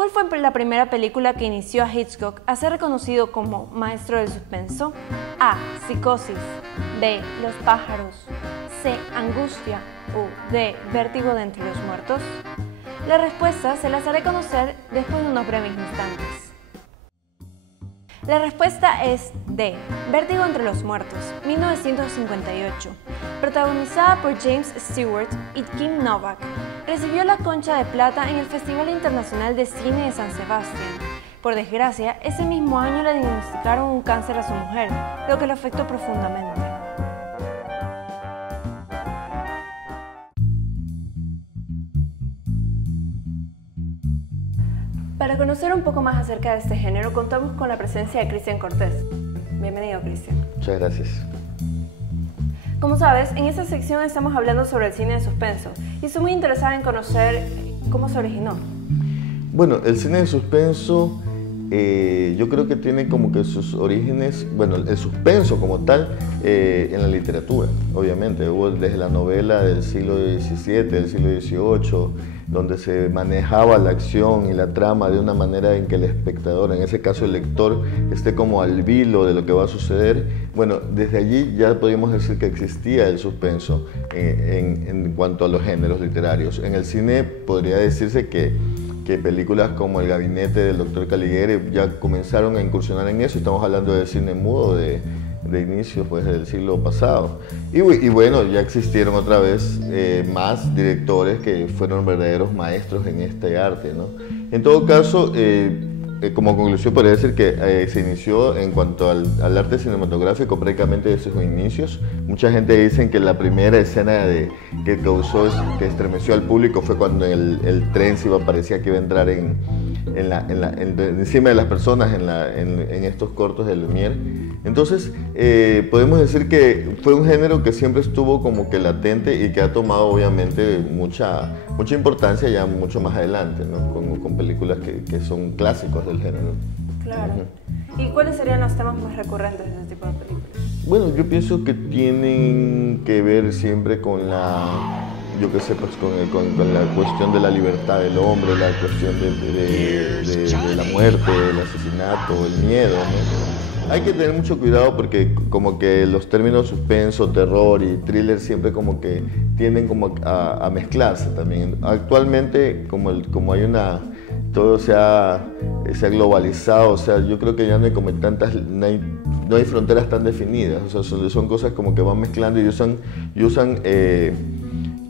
¿Cuál fue la primera película que inició a Hitchcock a ser reconocido como maestro del suspenso? A. Psicosis. B. Los pájaros. C. Angustia. O D. Vértigo de entre los muertos. La respuesta se las haré conocer después de unos breves instantes. La respuesta es D. Vértigo entre los muertos, 1958. Protagonizada por James Stewart y Kim Novak, recibió la Concha de Plata en el Festival Internacional de Cine de San Sebastián. Por desgracia, ese mismo año le diagnosticaron un cáncer a su mujer, lo que lo afectó profundamente. Para conocer un poco más acerca de este género, contamos con la presencia de Cristian Cortés. Bienvenido, Cristian. Muchas gracias. Como sabes, en esta sección estamos hablando sobre el cine de suspenso y estoy muy interesada en conocer cómo se originó. Bueno, el cine de suspenso yo creo que tiene como que sus orígenes, bueno, el suspenso como tal, en la literatura, obviamente. Hubo desde la novela del siglo XVII, del siglo XVIII, donde se manejaba la acción y la trama de una manera en que el espectador, en ese caso el lector, esté como al vilo de lo que va a suceder. Bueno, desde allí ya podríamos decir que existía el suspenso en cuanto a los géneros literarios. En el cine podría decirse que películas como El Gabinete del Dr. Caligari ya comenzaron a incursionar en eso. Estamos hablando del cine mudo de inicios pues, del siglo pasado. Y bueno, ya existieron otra vez más directores que fueron verdaderos maestros en este arte, ¿no? En todo caso, como conclusión podría decir que se inició en cuanto al arte cinematográfico prácticamente desde sus inicios. Mucha gente dice que la primera escena que estremeció al público fue cuando el tren parecía que iba a entrar encima de las personas en estos cortos de Lumière. Entonces, podemos decir que fue un género que siempre estuvo como que latente y que ha tomado obviamente mucha importancia ya mucho más adelante, ¿no? Con películas que son clásicos del género. Claro. ¿Y cuáles serían los temas más recurrentes de este tipo de películas? Bueno, yo pienso que tienen que ver siempre con yo qué sé, pues con la cuestión de la libertad del hombre, la cuestión de la muerte, el asesinato, el miedo, ¿no? Hay que tener mucho cuidado porque como que los términos suspenso, terror y thriller siempre como que tienden como a mezclarse también. Actualmente como todo se ha globalizado, o sea, yo creo que ya no hay como no hay fronteras tan definidas, o sea, son cosas como que van mezclando y usan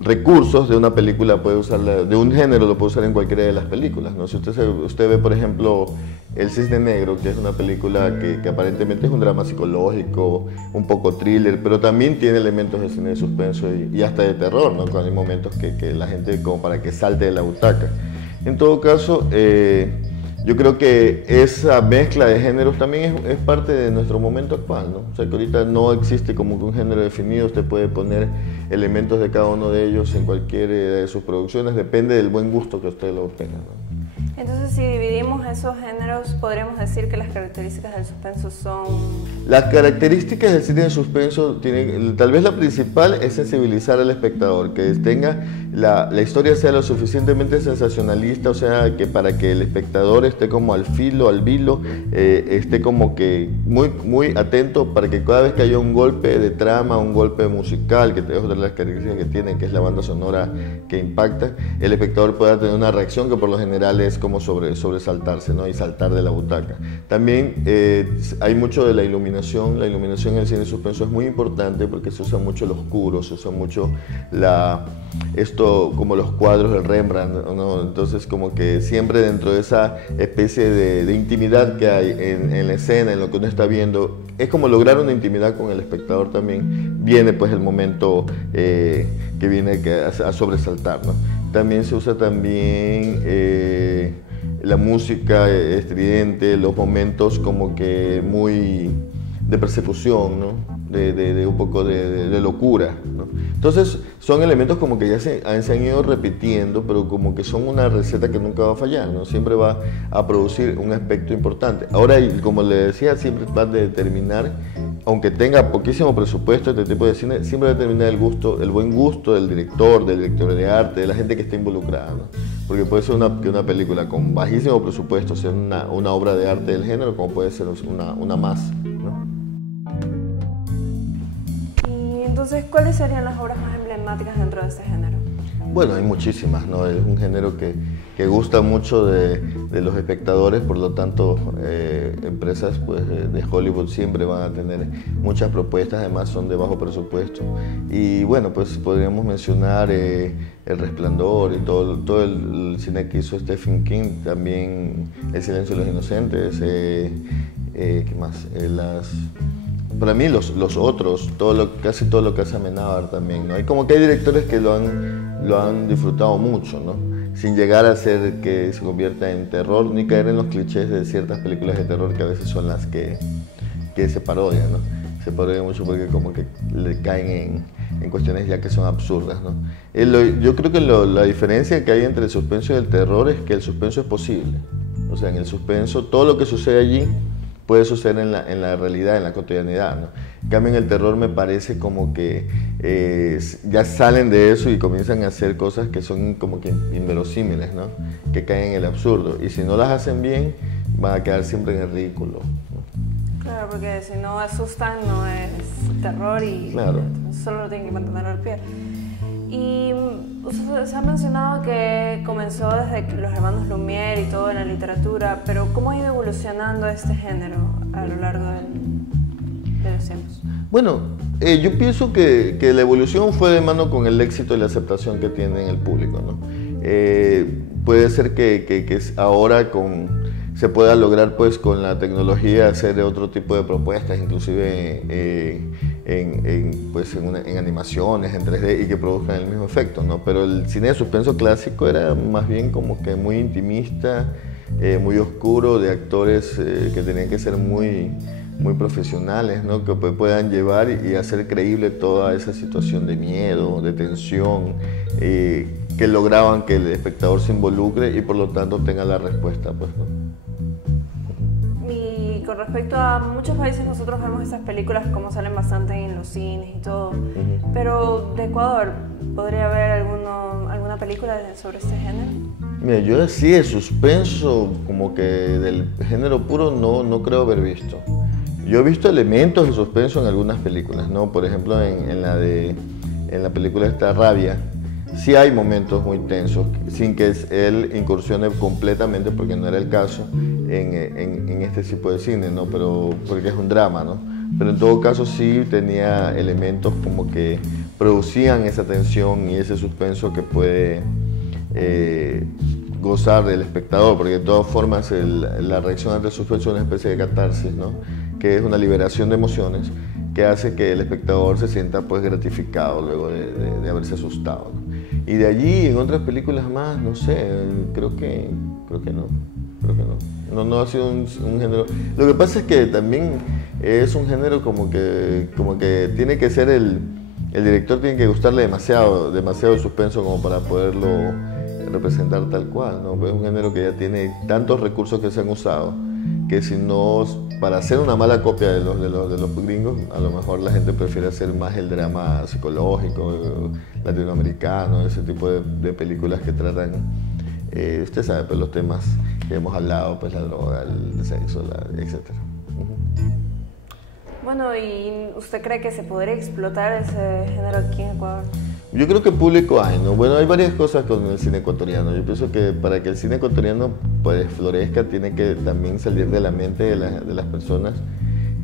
recursos de una película, de un género lo puede usar en cualquiera de las películas, ¿no? Si usted ve, por ejemplo, El Cisne Negro, que es una película que aparentemente es un drama psicológico, un poco thriller, pero también tiene elementos de cine de suspenso y hasta de terror, ¿no? Cuando hay momentos que la gente como para que salte de la butaca. En todo caso, yo creo que esa mezcla de géneros también es parte de nuestro momento actual, ¿no? O sea, que ahorita no existe como que un género definido, usted puede poner elementos de cada uno de ellos en cualquiera de sus producciones, depende del buen gusto que usted lo tenga, ¿no? Entonces, si dividimos esos géneros, podríamos decir que las características del suspenso son... Las características del cine de suspenso, tal vez la principal es sensibilizar al espectador, que tenga la historia sea lo suficientemente sensacionalista, o sea, que para que el espectador esté como al vilo, esté como que muy atento para que cada vez que haya un golpe de trama, un golpe musical, que es otra de las características que tiene, que es la banda sonora que impacta, el espectador pueda tener una reacción que por lo general es como sobresaltarse, ¿no? Y saltar de la butaca. También hay mucho de la iluminación en el cine de suspenso es muy importante porque se usa mucho el oscuro, se usa mucho como los cuadros de Rembrandt, ¿no? Entonces como que siempre dentro de esa especie de intimidad que hay en la escena, en lo que uno está viendo, es como lograr una intimidad con el espectador también, viene pues el momento que viene a sobresaltar, ¿no? También se usa la música estridente, los momentos como que muy de persecución, ¿no? De un poco de locura, ¿no? Entonces son elementos como que ya se han ido repitiendo, pero como que son una receta que nunca va a fallar, ¿no? Siempre va a producir un aspecto importante. Ahora, como le decía, siempre va a determinar aunque tenga poquísimo presupuesto, este tipo de cine siempre determina el buen gusto del director de arte, de la gente que está involucrada, ¿no? Porque puede ser que una película con bajísimo presupuesto sea una obra de arte del género, como puede ser una más, ¿no? Y entonces, ¿cuáles serían las obras más emblemáticas dentro de este género? Bueno, hay muchísimas, ¿no? Es un género que gusta mucho de los espectadores, por lo tanto, empresas pues, de Hollywood siempre van a tener muchas propuestas, además son de bajo presupuesto. Y bueno, pues podríamos mencionar El Resplandor y todo el cine que hizo Stephen King, también El Silencio de los Inocentes, ¿qué más? Para mí los otros, casi todo lo que hace Amenábar también, ¿no? Hay como que hay directores que lo han disfrutado mucho, ¿no? Sin llegar a ser que se convierta en terror, ni caer en los clichés de ciertas películas de terror que a veces son las que se parodian, ¿no? Se parodian mucho porque como que le caen en cuestiones ya que son absurdas, ¿no? Yo creo que la diferencia que hay entre el suspenso y el terror es que el suspenso es posible. O sea, en el suspenso todo lo que sucede allí puede suceder en la realidad, en la cotidianidad, ¿no? En cambio, en el terror me parece como que ya salen de eso y comienzan a hacer cosas que son como que inverosímiles, ¿no? Que caen en el absurdo. Y si no las hacen bien, van a quedar siempre en el ridículo, ¿no? Claro, porque si no asustan no es terror y claro, solo lo tienen que mantener al pie. Y usted se ha mencionado que comenzó desde los hermanos Lumière y todo en la literatura, pero ¿cómo ha ido evolucionando este género a lo largo de los tiempos? Bueno, yo pienso que la evolución fue de mano con el éxito y la aceptación que tiene en el público, ¿no? Puede ser que ahora se pueda lograr pues con la tecnología hacer otro tipo de propuestas, inclusive en animaciones, en 3D y que produzcan el mismo efecto, ¿no? Pero el cine de suspenso clásico era más bien como que muy intimista, muy oscuro, de actores que tenían que ser muy profesionales, ¿no? Que puedan llevar y hacer creíble toda esa situación de miedo, de tensión, que lograban que el espectador se involucre y por lo tanto tenga la respuesta, pues, ¿no? Y con respecto a muchos países, nosotros vemos esas películas como salen bastante en los cines y todo, pero de Ecuador, ¿podría haber alguna película sobre este género? Mira, yo así de suspenso, como que del género puro, no creo haber visto. Yo he visto elementos de suspenso en algunas películas, ¿no? Por ejemplo, en la película esta Rabia, sí hay momentos muy tensos, sin que él incursione completamente, porque no era el caso, en este tipo de cine, ¿no? Pero porque es un drama, ¿no? Pero en todo caso sí tenía elementos como que producían esa tensión y ese suspenso que puede gozar del espectador, porque de todas formas la reacción ante el suspenso es una especie de catarsis, ¿no? Que es una liberación de emociones que hace que el espectador se sienta pues gratificado luego de haberse asustado, ¿no? Y de allí en otras películas más, no sé, creo que no. No ha sido un género. Lo que pasa es que también es un género como que tiene que ser el director tiene que gustarle demasiado el suspenso como para poderlo representar tal cual, ¿no? Es un género que ya tiene tantos recursos que se han usado que si no, para hacer una mala copia de los gringos, a lo mejor la gente prefiere hacer más el drama psicológico, latinoamericano, ese tipo de películas que tratan, usted sabe, pues los temas que hemos hablado, pues la droga, el sexo, etc. Bueno, ¿y usted cree que se podría explotar ese género aquí en Ecuador? Yo creo que público hay, ¿no? Bueno, hay varias cosas con el cine ecuatoriano. Yo pienso que para que el cine ecuatoriano pues florezca tiene que también salir de la mente de las personas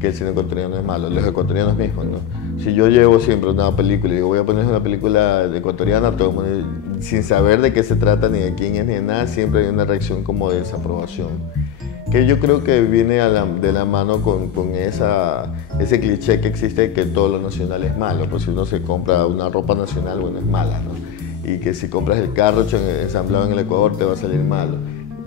que el cine ecuatoriano es malo, los ecuatorianos mismos, ¿no? Si yo llevo siempre una película y digo voy a poner una película ecuatoriana, todo el mundo, sin saber de qué se trata, ni de quién es, ni de nada, siempre hay una reacción como de desaprobación. Que yo creo que viene de la mano con ese cliché que existe de que todo lo nacional es malo. Pues si uno se compra una ropa nacional, bueno, es mala, ¿no? Y que si compras el carro ensamblado en el Ecuador te va a salir malo.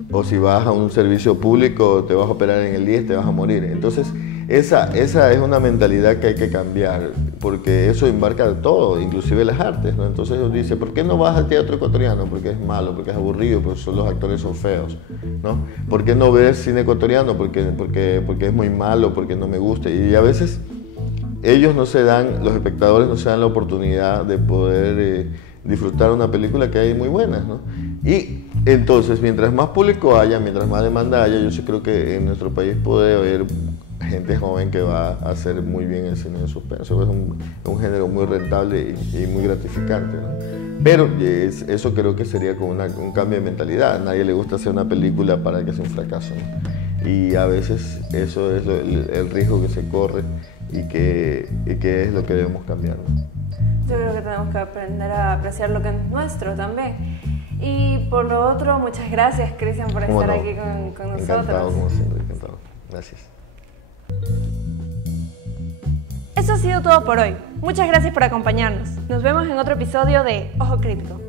O si vas a un servicio público te vas a operar en el IES, te vas a morir. Entonces, esa es una mentalidad que hay que cambiar, porque eso embarca todo, inclusive las artes, ¿no? Entonces ellos dicen, ¿por qué no vas al teatro ecuatoriano? Porque es malo, porque es aburrido, porque los actores son feos, ¿no? ¿Por qué no ves cine ecuatoriano? Porque es muy malo, porque no me gusta. Y a veces ellos no se dan, los espectadores no se dan la oportunidad de poder disfrutar una película que hay muy buenas, ¿no? Y entonces, mientras más público haya, mientras más demanda haya, yo sí creo que en nuestro país puede haber gente joven que va a hacer muy bien el cine de suspenso. Es un género muy rentable y muy gratificante, ¿no? Pero eso creo que sería como un cambio de mentalidad. A nadie le gusta hacer una película para que sea un fracaso, ¿no? Y a veces eso es el riesgo que se corre y que es lo que debemos cambiar, ¿no? Yo creo que tenemos que aprender a apreciar lo que es nuestro también. Y por lo otro, muchas gracias, Cristian, por estar aquí con nosotros. Encantado, como siempre, encantado. Gracias. Eso ha sido todo por hoy. Muchas gracias por acompañarnos. Nos vemos en otro episodio de Ojo Crítico.